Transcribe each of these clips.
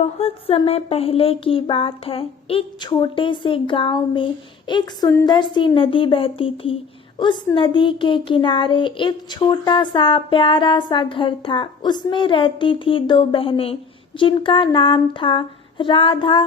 बहुत समय पहले की बात है। एक छोटे से गांव में एक सुंदर सी नदी बहती थी। उस नदी के किनारे एक छोटा सा प्यारा सा घर था। उसमें रहती थी दो बहनें जिनका नाम था राधा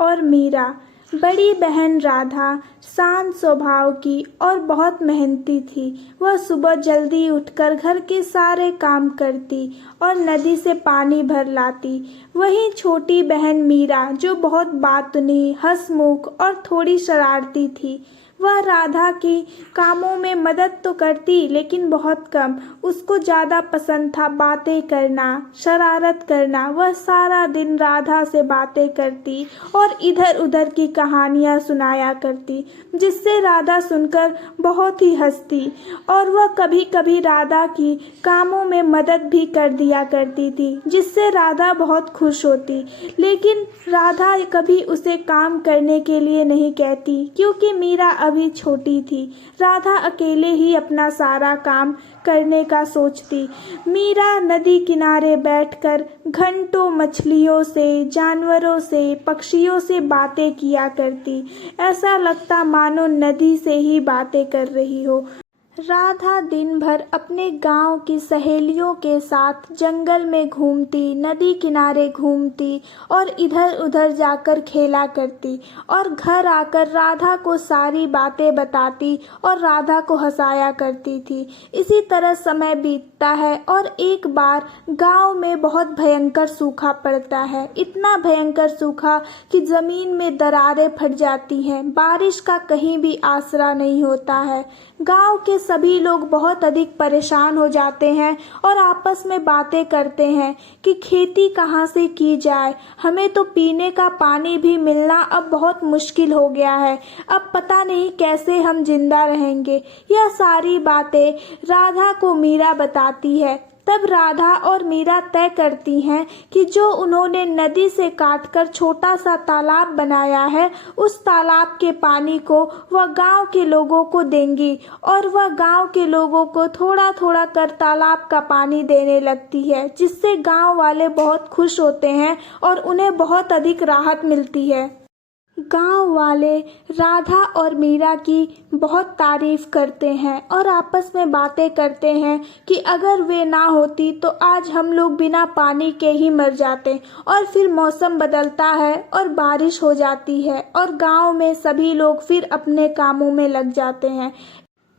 और मीरा। बड़ी बहन राधा शांत स्वभाव की और बहुत मेहनती थी। वह सुबह जल्दी उठकर घर के सारे काम करती और नदी से पानी भर लाती। वहीं छोटी बहन मीरा, जो बहुत बातूनी, हंसमुख और थोड़ी शरारती थी, वह राधा की कामों में मदद तो करती लेकिन बहुत कम। उसको ज़्यादा पसंद था बातें करना, शरारत करना। वह सारा दिन राधा से बातें करती और इधर उधर की कहानियाँ सुनाया करती, जिससे राधा सुनकर बहुत ही हंसती। और वह कभी कभी राधा की कामों में मदद भी कर दिया करती थी, जिससे राधा बहुत खुश होती। लेकिन राधा कभी उसे काम करने के लिए नहीं कहती, क्योंकि मीरा अभी छोटी थी। राधा अकेले ही अपना सारा काम करने का सोचती। मीरा नदी किनारे बैठकर घंटों मछलियों से, जानवरों से, पक्षियों से बातें किया करती। ऐसा लगता मानो नदी से ही बातें कर रही हो। राधा दिन भर अपने गांव की सहेलियों के साथ जंगल में घूमती, नदी किनारे घूमती और इधर उधर जाकर खेला करती और घर आकर राधा को सारी बातें बताती और राधा को हंसाया करती थी। इसी तरह समय बीतता है और एक बार गांव में बहुत भयंकर सूखा पड़ता है। इतना भयंकर सूखा कि जमीन में दरारें फट जाती हैं। बारिश का कहीं भी आसरा नहीं होता है। गांव के सभी लोग बहुत अधिक परेशान हो जाते हैं और आपस में बातें करते हैं कि खेती कहाँ से की जाए। हमें तो पीने का पानी भी मिलना अब बहुत मुश्किल हो गया है। अब पता नहीं कैसे हम जिंदा रहेंगे। यह सारी बातें राधा को मीरा बताती है। तब राधा और मीरा तय करती हैं कि जो उन्होंने नदी से काटकर छोटा सा तालाब बनाया है, उस तालाब के पानी को वह गांव के लोगों को देंगी और वह गांव के लोगों को थोड़ा थोड़ा कर तालाब का पानी देने लगती है, जिससे गांव वाले बहुत खुश होते हैं और उन्हें बहुत अधिक राहत मिलती है। गांव वाले राधा और मीरा की बहुत तारीफ करते हैं और आपस में बातें करते हैं कि अगर वे ना होती तो आज हम लोग बिना पानी के ही मर जाते। और फिर मौसम बदलता है और बारिश हो जाती है और गांव में सभी लोग फिर अपने कामों में लग जाते हैं।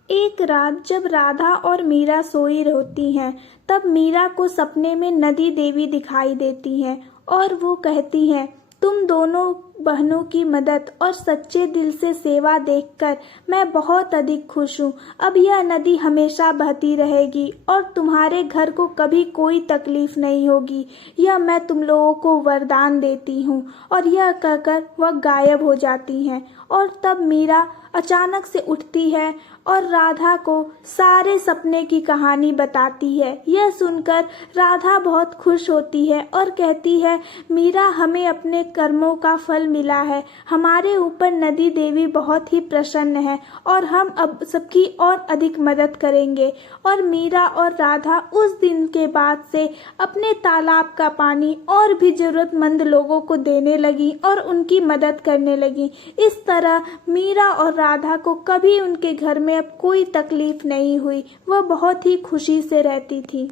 एक रात जब राधा और मीरा सोई होती हैं, तब मीरा को सपने में नदी देवी दिखाई देती हैं और वो कहती हैं, तुम दोनों बहनों की मदद और सच्चे दिल से सेवा देखकर मैं बहुत अधिक खुश हूँ। अब यह नदी हमेशा बहती रहेगी और तुम्हारे घर को कभी कोई तकलीफ नहीं होगी। यह मैं तुम लोगों को वरदान देती हूँ। और यह कहकर वह गायब हो जाती हैं। और तब मीरा अचानक से उठती है और राधा को सारे सपने की कहानी बताती है। यह सुनकर राधा बहुत खुश होती है और कहती है, मीरा, हमें अपने कर्मों का फल मिला है। हमारे ऊपर नदी देवी बहुत ही प्रसन्न है और हम अब सबकी और अधिक मदद करेंगे। और मीरा और राधा उस दिन के बाद से अपने तालाब का पानी और भी जरूरतमंद लोगों को देने लगी और उनकी मदद करने लगी। इस तरह मीरा और राधा को कभी उनके घर में अब कोई तकलीफ नहीं हुई। वह बहुत ही खुशी से रहती थी।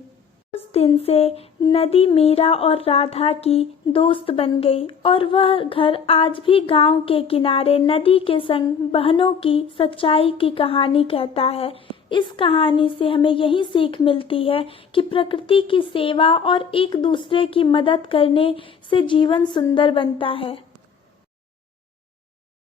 उस दिन से नदी मीरा और राधा की दोस्त बन गई और वह घर आज भी गांव के किनारे नदी के संग बहनों की सच्चाई की कहानी कहता है। इस कहानी से हमें यही सीख मिलती है कि प्रकृति की सेवा और एक दूसरे की मदद करने से जीवन सुंदर बनता है।